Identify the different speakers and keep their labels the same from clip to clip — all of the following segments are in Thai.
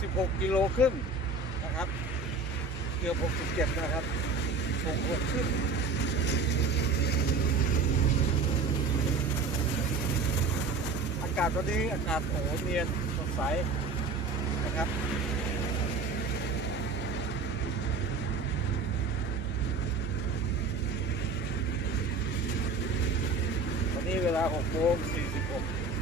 Speaker 1: 66กิโลครึ่งนะครับ เกือบ67นะครับ66ขึ้นอากาศวันนี้อากาศโอ้โหเนียนสดใสนะครับวันนี้เวลา6โมง46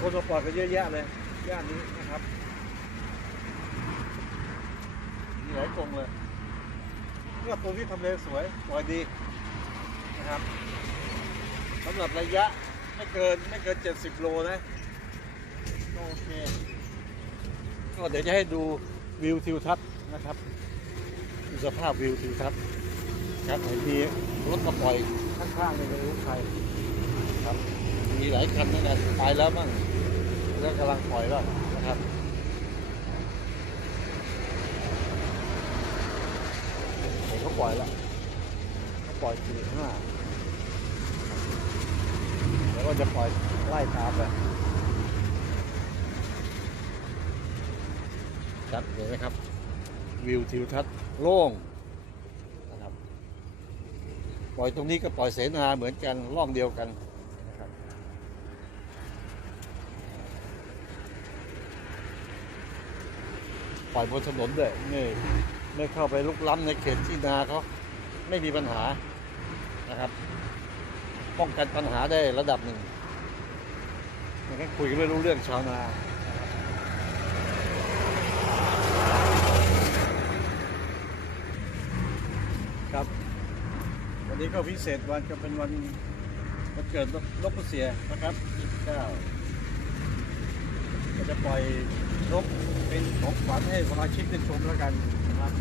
Speaker 1: คนมาปล่อยกันเยอะแยะเลยย่านนี้นะครับมีหลายกรงเลยเมื่อตัวนี้ทำเลสวยปล่อยดีนะครับสำหรับระยะไม่เกินไม่เกิน 70 โลนะโอเคก็เดี๋ยวจะให้ดูวิวทิวทัศน์นะครับดูสภาพวิวทิวทัศน์ครับเห็นมีรถมาปล่อยข้างๆในไม่รู้ใคร มีหลายคันนั่นแหละตายแล้วมั่งแล้วกำลังปล่อยแล้วนะครับเห็นเขาปล่อยแล้วเขาปล่อยสี่ห้าแล้วก็จะปล่อยไล่ตามไปชัดเห็นไหมครับ วิวทิวทัศน์โล่งนะครับ ปล่อยตรงนี้ก็ปล่อยเสนาเหมือนกันร่องเดียวกันนะครับ ปล่อยบนถนนด้วยไม่ไม่เข้าไปลุกล้ำในเขตที่นาเขาไม่มีปัญหานะครับ ป้องกันปัญหาได้ระดับหนึ่งไม่งั้นคุยกันไม่รู้เรื่องชาวนาครับ วันนี้ก็พิเศษวันก็เป็นวันวันเกิดนกนกกเสียนะครับ 29 ก็จะปล่อยนก เป็นของขวัญให้สมาชิกได้ชมแล้วกันนะครับ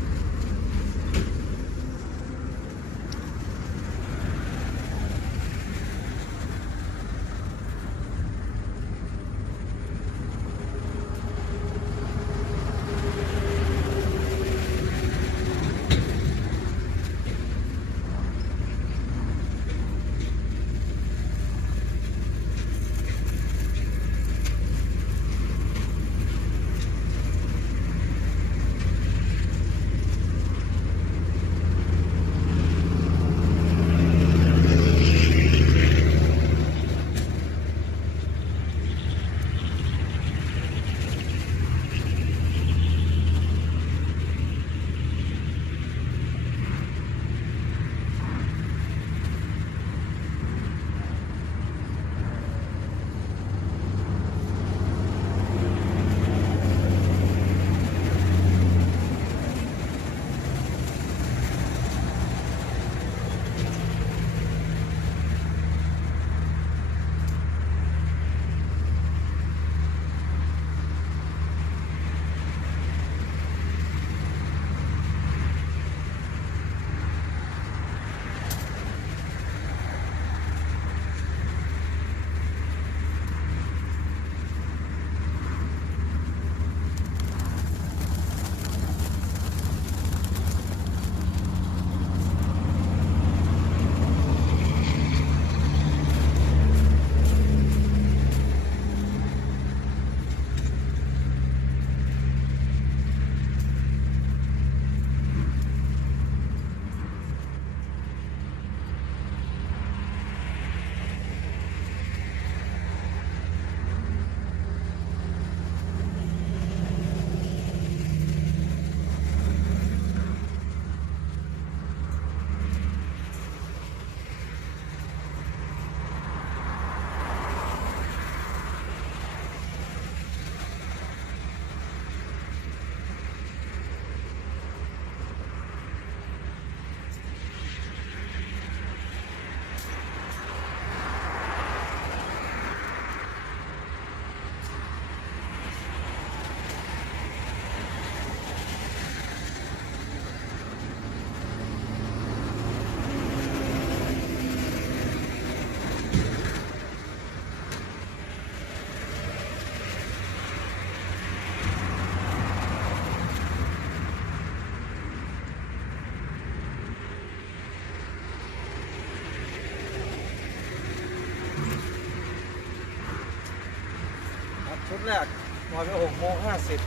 Speaker 1: อยไปหกโมงห้าสิบ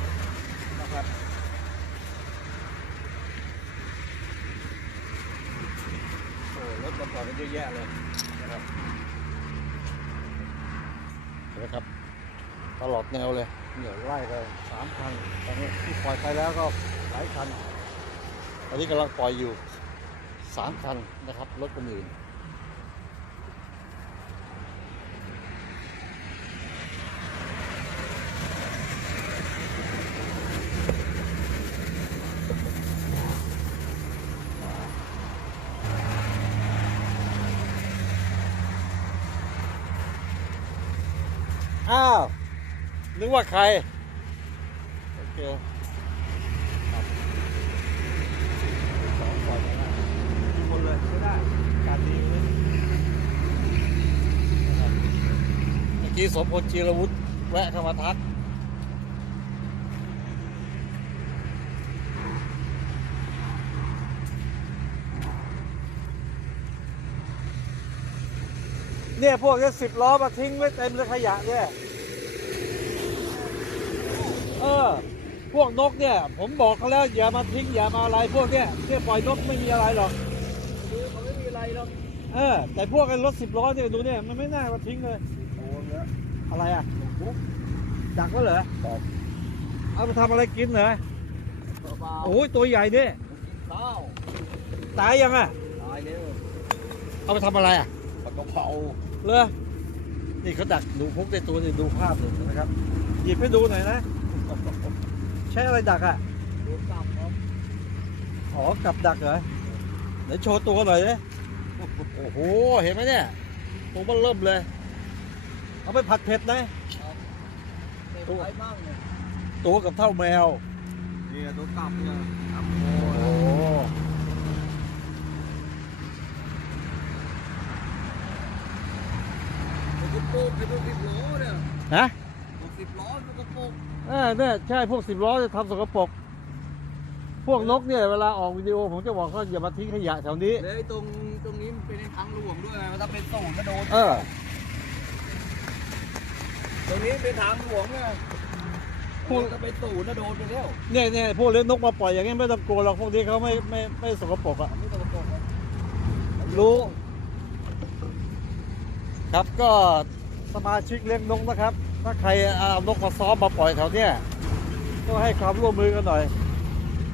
Speaker 1: นะครับโอ้รถมาต่อกันเยอะแยะเลยนะครับเห็นะครับ ตลอดแนวเลยเนี่ยไล่กันสามคันตอนนี้ที่ปล่อยไปแล้วก็หลายคันตอนนี้กำลังปล่อยอยู่สามคันนะครับรถคนอื่น อ้าว นึกว่าใคร โอเคสองคนนะทุกคนเลยไม่ได้การดีเลยนะครับเมื่อกี้สมพลจีรวุฒิแวะเข้ามาทักเนี่ยพวกนี้สิบล้อมาทิ้งไว้เต็มเลยขยะเนี่ย เออ พวกนกเนี่ย ผมบอกเขาแล้วอย่ามาทิ้งอย่ามาอะไรพวกเนี่ยเนี่ยปล่อยนกไม่มีอะไรหรอก
Speaker 2: คือเขาไม่มีอะไรหรอก
Speaker 1: เออ แต่พวกไอ้รถสิบล้อเนี่ยดูเนี่ยมันไม่น่ามาทิ้งเลย
Speaker 2: โอ้เนี้ย
Speaker 1: อะไรอะดักก็เหรอเอาไปทำอะไรกินเหรอ
Speaker 2: เบา
Speaker 1: โอ้ยตัวใหญ่เนี่ย
Speaker 2: ๆข้าว
Speaker 1: ตายยังอะ
Speaker 2: ตายเร็ว
Speaker 1: เอาไปทำอะไรอะ
Speaker 2: ปลากระเพรา
Speaker 1: เลอนี่เขาดักดูพกในตัวนี่ดูภาพหนึ่งนะครับ หยิบให้ดูหน่อยนะใช้อะไรดักอะ
Speaker 2: ดูกลับครับ
Speaker 1: อ๋อกับดักเหรอไหนโชว์ตัวหน่อยดิโอ้โห เห็นไหมเนี่ยตัวมันเริ่มเลย เอาไปผัดเผ็ดนะ
Speaker 2: เต็มไรมั่งเนี่ย
Speaker 1: ตัวกับเท่าแมว
Speaker 2: นี่ตัวกลับเนี่ยครับ
Speaker 1: โอ้โห
Speaker 2: ตัวกระโปรงเป็นตัวสิบล้อเนี่ย
Speaker 1: ฮะ เออเนี่ยใช่พวกสิบล้อจะทำสกปรกพวกนกเนี่ยเวลาออกวิดีโอผมจะบอกเขาอย่ามาทิ้งขยะแถวนี้
Speaker 2: เลยตรงตรงนี้มันเป็นทางหลวงด้วยไงถ้าเป็นศูนย์ก็โดน
Speaker 1: เออ
Speaker 2: ตรงนี้เป็นทางหลวงไง
Speaker 1: พวก
Speaker 2: ถ้าเป็นศูนย์ก็โดนไปแล้ว
Speaker 1: เนี่ยเนี่ยพวกเลี้ยงนกมาปล่อยอย่างงี้ไม่ต้องกลัวหรอกพวกนี้เขาไม่ไม่ไม่สกปรกอะ
Speaker 2: อันนี้ตัวกระโปรงครับ
Speaker 1: รู้ ครับก็สมาชิกเลี้ยงนกนะครับ ถ้าใครเอานกมาซ้อมมาปล่อยแถวเนี้ยก็ให้ความร่วมมือกันหน่อย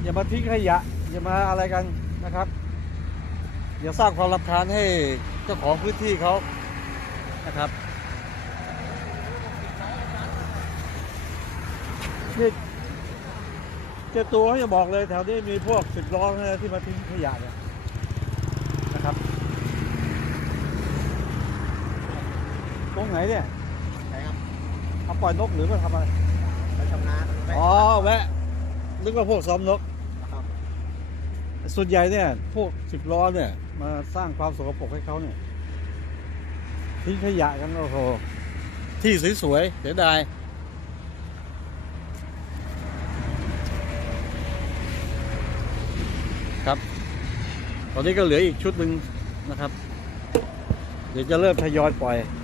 Speaker 1: อย่ามาทิ้งขยะ อย่ามาอะไรกันนะครับ อย่าสร้างความรำคาญให้เจ้าของพื้นที่เขานะครับนี่เจ้าตัวเขาจะบอกเลยแถวนี้มีพวกสิบล้อนะที่มาทิ้งขยะเนี่ยนะครับ ตรงไหนเนี่ย เอาปล่อยนกหรือมาทำอะไร
Speaker 2: ไปทำงานไป
Speaker 1: อ๋อแวะนึกว่าพวกซ้อมนก
Speaker 2: ครับ
Speaker 1: ส่วนใหญ่เนี่ยพวกสิบล้อเนี่ย มาสร้างความสกปรกให้เขาเนี่ยทิ้งขยะกันโอ้โหที่สวยๆเสียดายครับ ตอนนี้ก็เหลืออีกชุดหนึ่งนะครับ เดี๋ยวจะเริ่มทยอยปล่อยนะครับ
Speaker 2: นก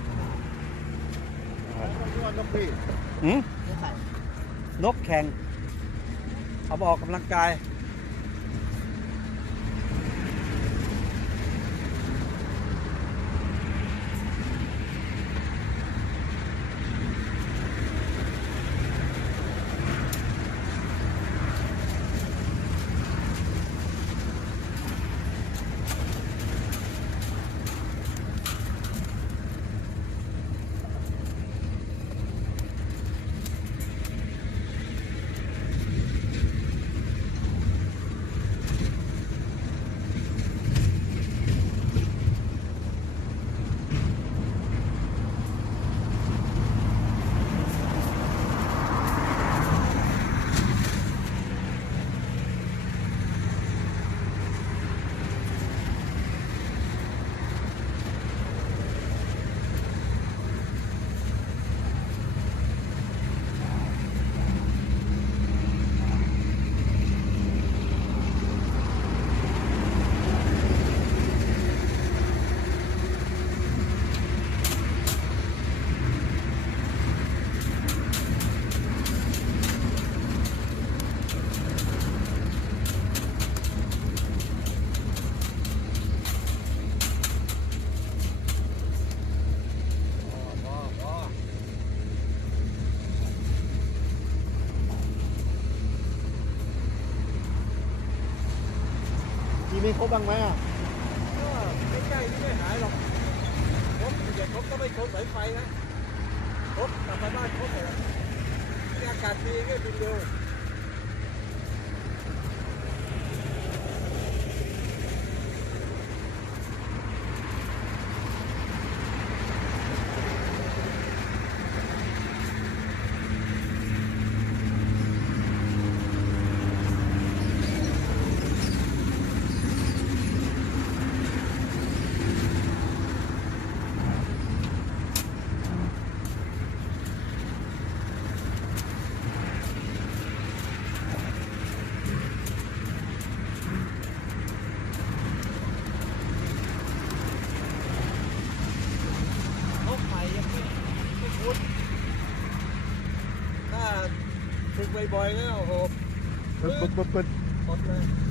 Speaker 2: พี่
Speaker 1: หืม
Speaker 2: ไม่ใส่
Speaker 1: นกแข่ง เอามาออกกำลังกาย
Speaker 3: บบ้างไหมอะ
Speaker 1: ก็ไม่ใกล้ๆไม่หายหรอกครบอย่าครบก็ไม่ชนสายไฟนะครบกลับมาบ้านครบเลยอากาศดีก็บินเร็ว นกใหม่ยังไม่ไม่คุ้นถ้าฝึก บ่อยๆก็โอ้โห
Speaker 3: ปึ๊ดปึ๊ดปึ๊ดปึ๊ด
Speaker 1: หมดเลย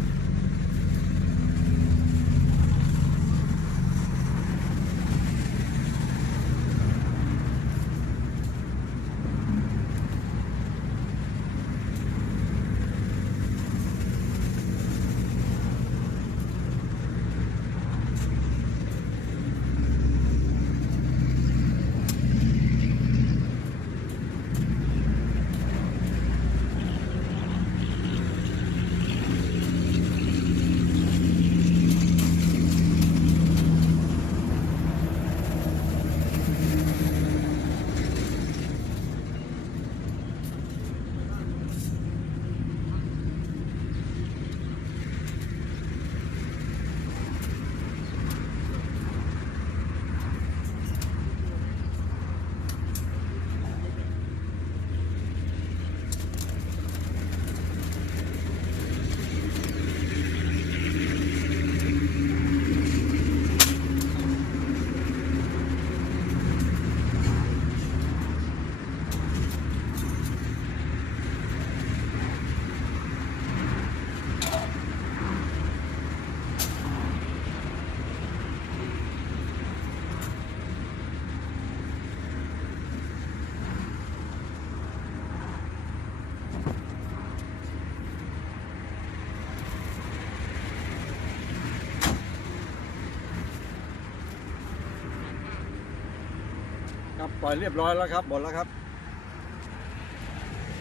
Speaker 1: ปล่อยเรียบร้อยแล้วครับหมดแล้วครับ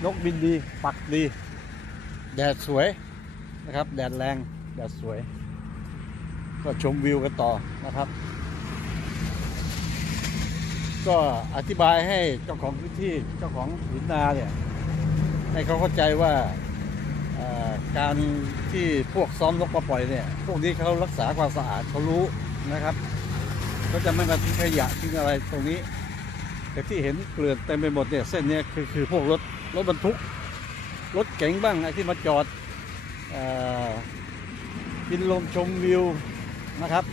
Speaker 1: นกบินดีปักดี แดดสวยนะครับ แดดแรงแดดสวย ก็ชมวิวกันต่อนะครับ ก็อธิบายให้เจ้าของพื้นที่เจ้าของหินนาเนี่ยให้เขาเข้าใจว่าการที่พวกซ้อมนกมาปล่อยเนี่ย พวกนี้เขารักษาความสะอาดเขารู้นะครับเขาจะไม่มาทิ้งขยะทิ้งอะไรตรงนี้ แต่ที่เห็นเกลื่อนเต็มไปหมดเนี่ยเส้นนี้คือคือพวกรถรถบรรทุก รถเก๋งบ้างไอ้ที่มาจอดกินลมชมวิวนะครับ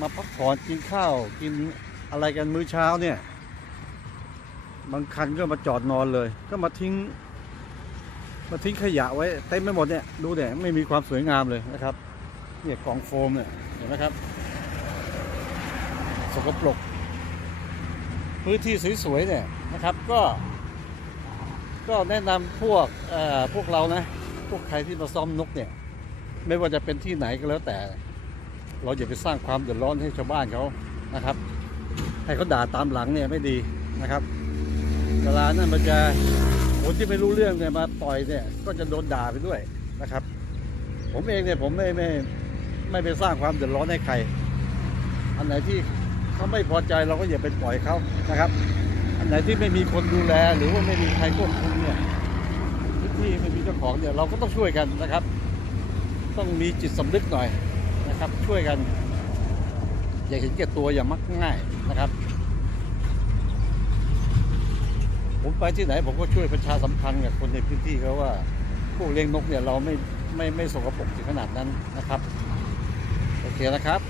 Speaker 1: มาพักผ่อนกินข้าวกินอะไรกันมื้อเช้าเนี่ย บางคันก็มาจอดนอนเลย ก็มาทิ้ง มาทิ้งขยะไว้เต็มไปหมดเนี่ยดูเนี่ยไม่มีความสวยงามเลยนะครับเนี่ยกล่องโฟมเนี่ยเห็นไหมครับ สกปรก พื้นที่สวยๆเนี่ยนะครับก็ก็แนะนำพวกพวกเรานะพวกใครที่มาซ่อมนกเนี่ยไม่ว่าจะเป็นที่ไหนก็แล้วแต่ เราอย่าไปสร้างความเดือดร้อนให้ชาวบ้านเขานะครับ ให้เขาด่าตามหลังเนี่ยไม่ดีนะครับเวลานั้นมันจะคนที่ไม่รู้เรื่องเนี่ยมาปล่อยเนี่ยก็จะโดนด่าไปด้วยนะครับ ผมเองเนี่ยผมไม่ไม่ไม่ไปสร้างความเดือดร้อนให้ใคร อันไหนที่ เขาไม่พอใจเราก็อย่าไปปล่อยเขานะครับ อันไหนที่ไม่มีคนดูแลหรือว่าไม่มีใครควบคุมเนี่ยพื้นที่ไม่มีเจ้าของเนี่ยเราก็ต้องช่วยกันนะครับ ต้องมีจิตสำนึกหน่อยนะครับ ช่วยกัน อย่าเห็นแก่ตัวอย่ามักง่ายนะครับผมไปที่ไหนผมก็ช่วยประชาสัมพันธ์กับคนในพื้นที่เขาว่าพวกเลี้ยงนกเนี่ยเราไม่ไม่ไม่สกปรกถึงขนาดนั้นนะครับ โอเคนะครับ